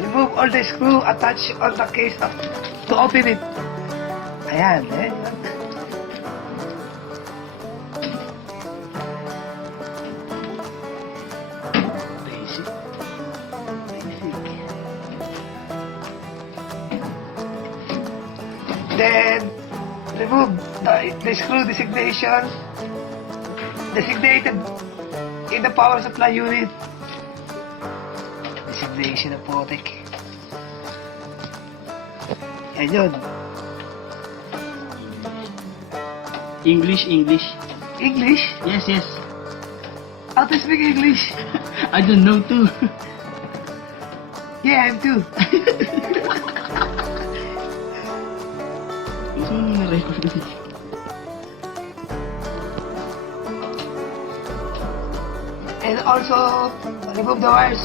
remove all the screw attached on the case to open it. Ayan, eh. Basic. Then, remove the screw designation designated in the power supply unit. Designation ng potek. Yan yun. English. English? Yes. How to speak English? I don't know too. Yeah, I'm too. Gusto mo nung record ko. And also, remove the wires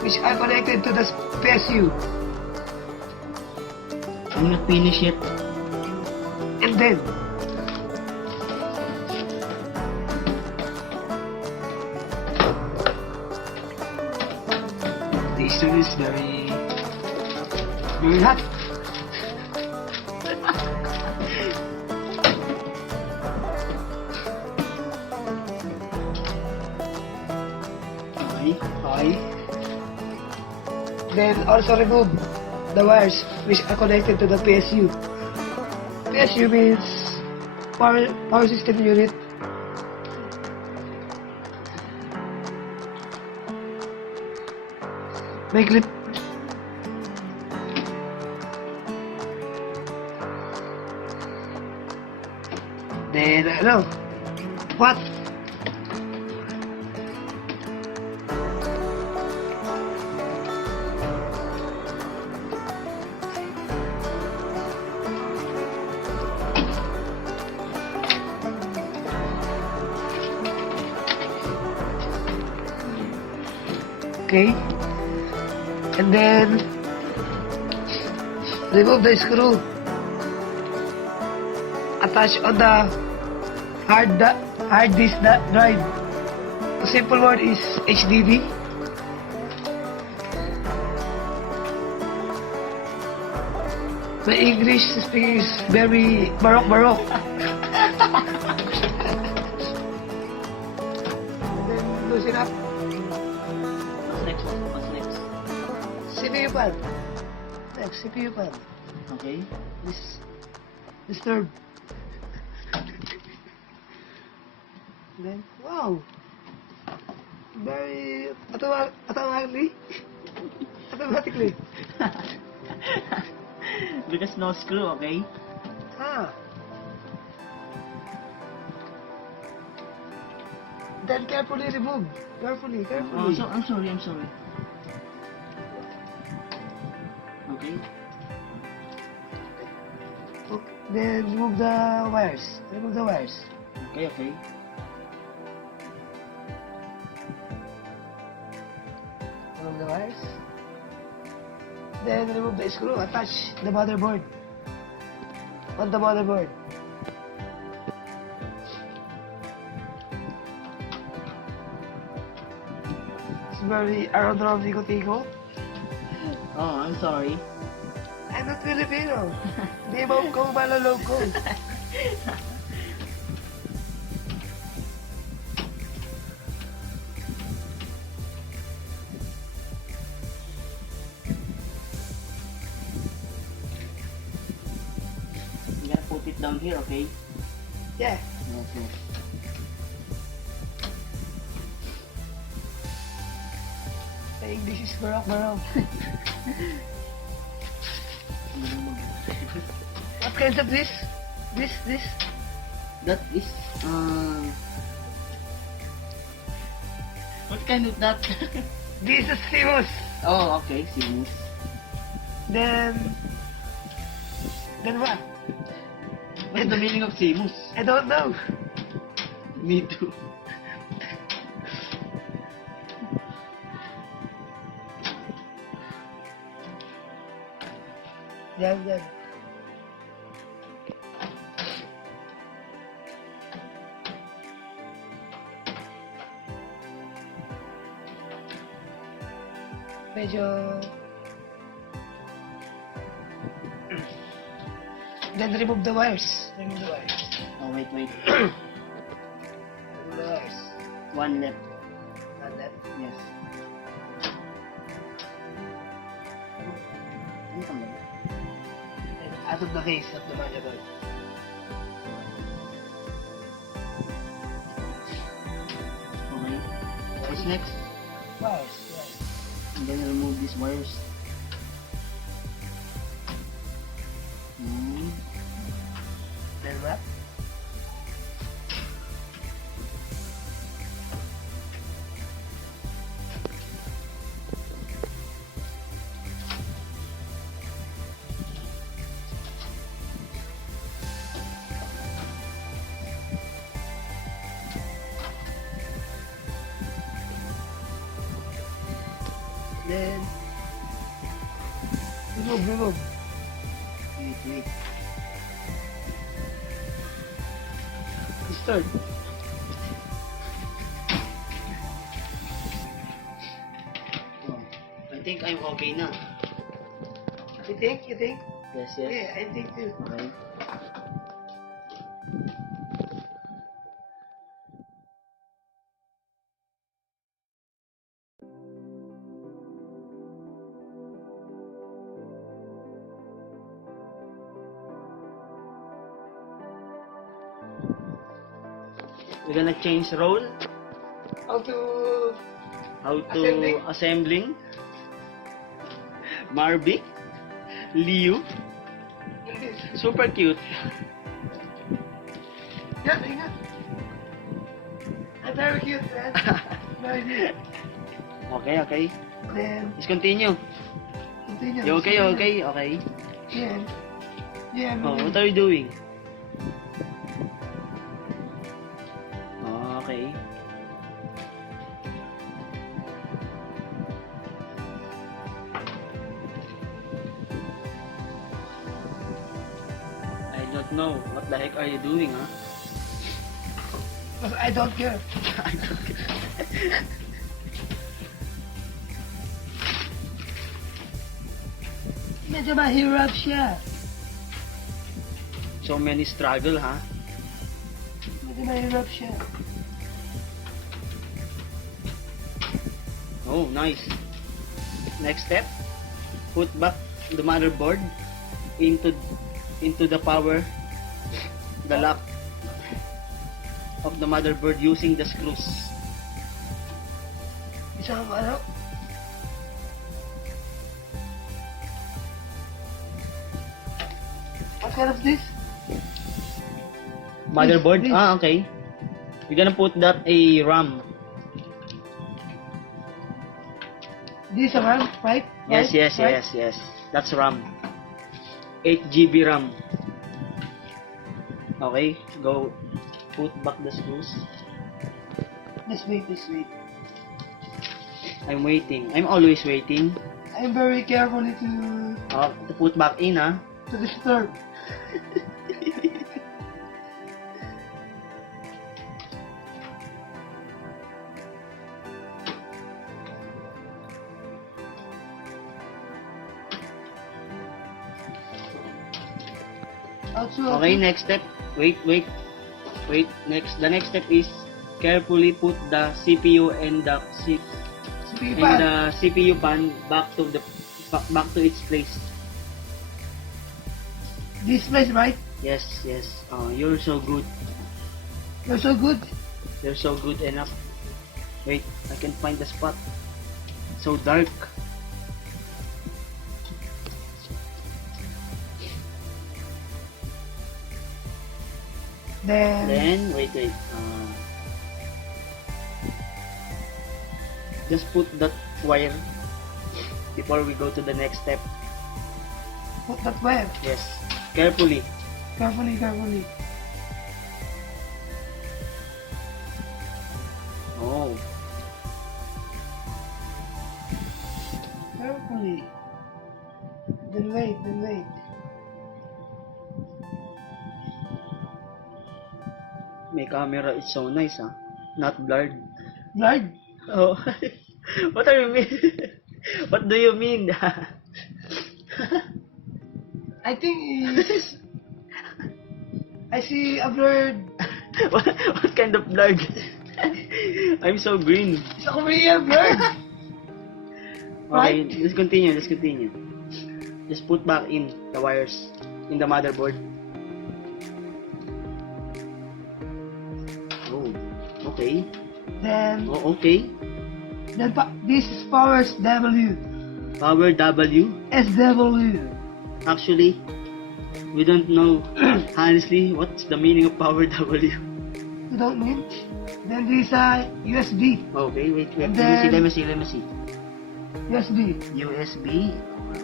which are connected to the PSU. I'm not finished yet. And then, the instrument is very hot. Okay. Then also remove the wires which are connected to the PSU. PSU means power system unit. May clip. Then what? Okay, and then remove the screw attached on the hard disk drive. The simple word is HDD. My English speaking is very baroque. Then loosen up. What's next? CPU pad. Next, CPU pad. Okay. This term. Then, wow. Very automatically. Because no screw, okay? Ah. Then carefully remove. Carefully. Oh, so, I'm sorry. Okay. Then remove the wires. Okay. Remove the wires. Then remove the screw. Attach the motherboard. On the motherboard. It's very around tico. Oh, I'm sorry. I'm not Filipino. Di ba ko malalog ko? You gotta put it down here, okay? Yeah. Okay. My English is baroque. What kinds of this? That is, what kind of that? This is Simus. Oh, okay, Simus. Then what? What's the meaning of Simus? I don't know. Me too. Yan. Medyo Then remove the wires. Remove the wires. Oh, wait. Remove the wires. One left. And then, Yes. Ano tama? and out of the case of the motherboard. Okay. What's next? Wires, yes. And then remove these wires. Then what? Then remove. Wait. Start. Oh, I think I'm okay na. You think? Yes. Yeah, I think too. Okay. We're gonna change role. How to How to assembling. Marvic, Liu, super cute. Yeah, ingat. I'm very cute, man. Very cute. Okay. Then Let's continue. continue. You okay? Yeah. Yeah. Oh, what are you doing? Okay. I don't know. What the heck are you doing, huh? Because I don't care. Medyo mahirap siya. So many struggle, huh? Medyo mahirap siya. Oh, nice. Next step, put back the motherboard into the power, the lock of the motherboard using the screws. Isang ano? What kind of this? Motherboard? This. Ah, okay. You're gonna put that a RAM. This a RAM, right? Yes. Right? That's RAM. 8 GB RAM. Okay, go put back the screws. Just wait. I'm waiting. I'm always waiting. I'm very carefully To put back in, ah. to disturb. Also, Okay, next step. Wait. The next step is carefully put the CPU and the CPU and pan. the CPU pan back to its place. This place, right? Yes. Oh, you're so good. You're so good. You're so good enough. Wait, I can find the spot. So dark. Then wait. Just put that wire before we go to the next step. Put that wire. Yes, carefully. Carefully. Oh, Carefully. Then wait. my camera is so nice, huh? Not blurred. Blurred? Oh, what do you mean? What do you mean? I think I see a bird. What kind of blurred? I'm so green. It's a Korean bird. Okay, Right? let's continue. Just put back in the wires in the motherboard. Oh, okay. Then, Oh, okay. this is powers W. Power W. SW. Actually, we don't know honestly what's the meaning of power W. You don't mean? Then this USB. Okay, wait. And Let me then- see. USB. USB.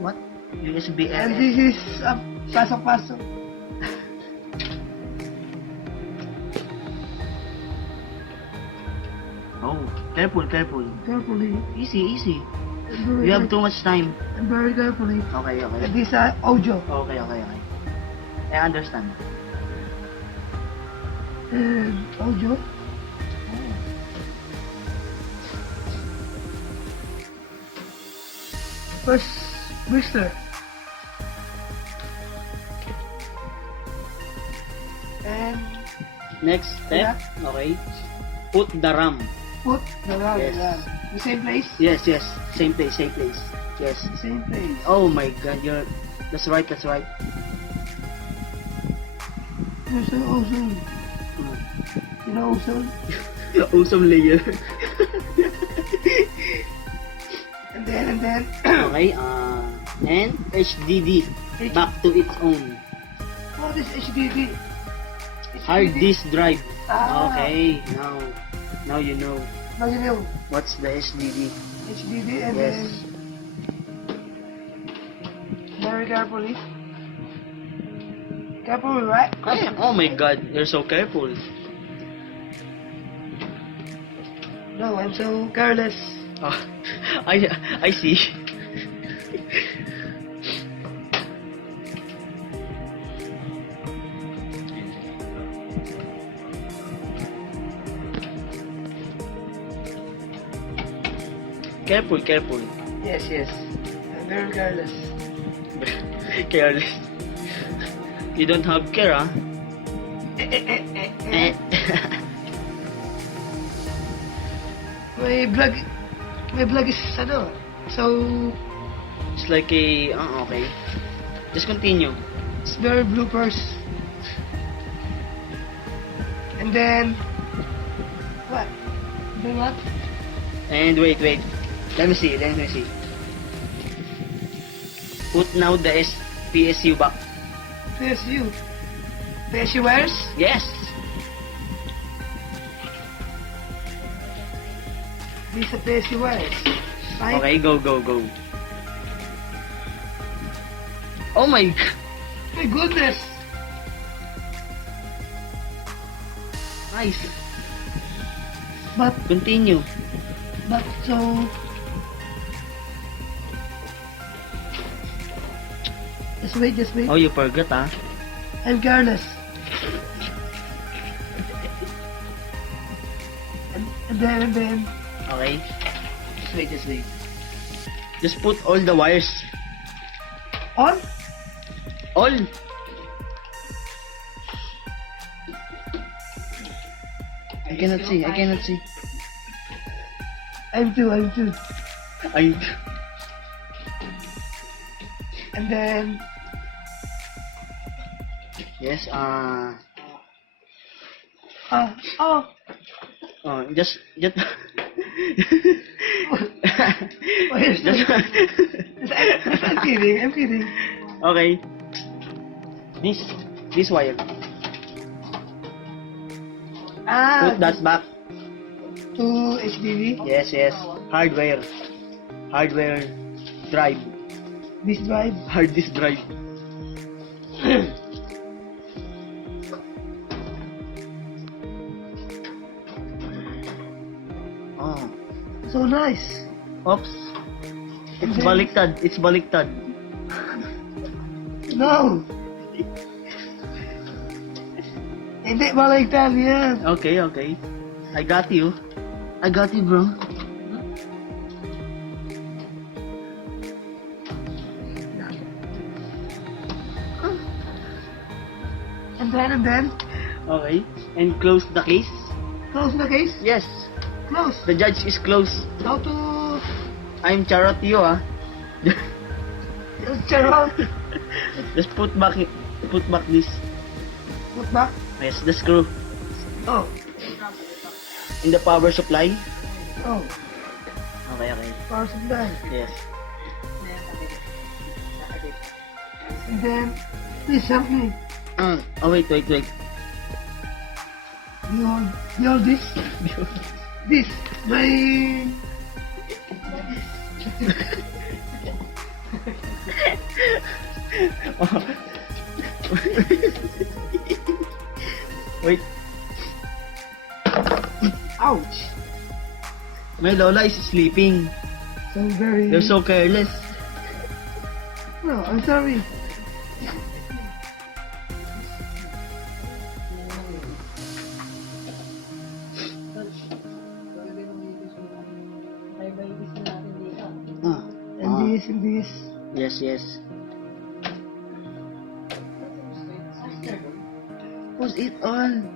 What? USB And RF. this is pasok-pasok. Oh, careful. Carefully. Easy. Very, We have too much time. very carefully. Okay. And this audio. Okay. I understand. And audio. First, Bristler. And Next step. Okay. Put the RAM. put the RAM. Yes. The same place? Yes. Same place. Yes. Same place. Oh my God, that's right. You're so awesome. You know awesome? Awesome layer. And then, Okay, and HDD back to its own. what is HDD? Hard disk drive. Ah. Okay, now you know Now you know. what's the HDD. HDD and Yes. then very carefully. Carefully, right? Oh my God, you're so careful. No, I'm so careless. Oh, I see. Careful. Yes. I'm very careless. Careless. You don't have care, huh? Eh. My vlog is so It's like a... okay. Just continue. it's very bloopers. And then what? Then what? And wait. Let me see. Put now the PSU back. PSU. PSU wires? Yes. These are PSU wires. Right? Okay, go. Oh my... My goodness. Nice. But Continue. so just wait. Oh, you forgot, huh? I'm careless. And then Okay. just wait. Just put all the wires. On? All. I cannot see. I'm two. I... And then Yes, oh. just Wait, just I'm kidding. okay. This wire. Put that back. To HDD. Yes. Hardware drive. This drive. Hard disk drive. Oh. So nice. Oops. It's baliktad. No. Hindi baliktad yan. Okay. I got you, bro. And then, Okay. And close the case. close the case. Yes. Close. The judge is close. How to I'm charot you, ah. Gerald, Just put back this. put back. Yes, the screw. Oh, In the power supply. oh, Okay. power supply. Yes. And then, please help me. Oh, wait. You hold this. This, my... Wait. Ouch. My lola is sleeping. So very... You're so careless. No, I'm sorry. And this, and this. Yes. What's it on?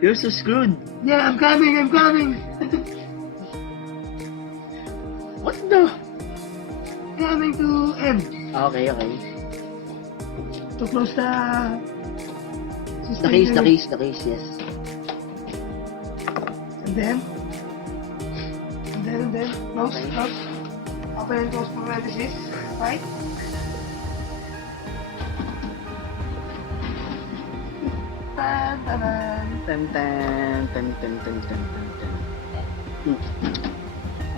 You're so screwed. Yeah, I'm coming. What the? Coming to end. Okay. To close the... The case, yes. And then, close. Okay. Open and close parenthesis, right? Tan. Tan.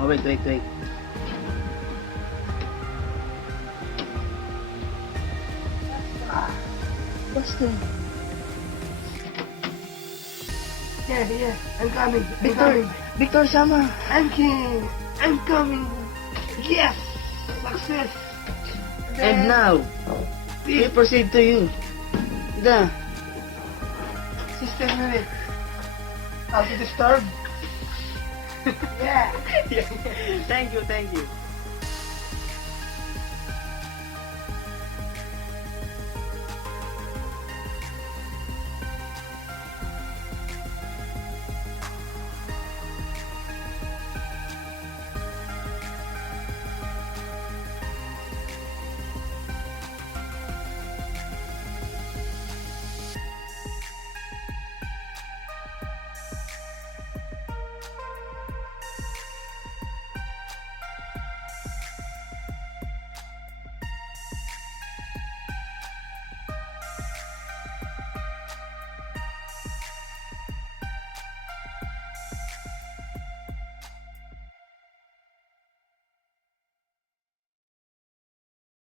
Oh, wait. Basta. Yeah, I'm coming. Victor, sama. I'm coming. Yes, success. And now, we proceed to you. The System unit. How to disturb? Yeah. Thank you.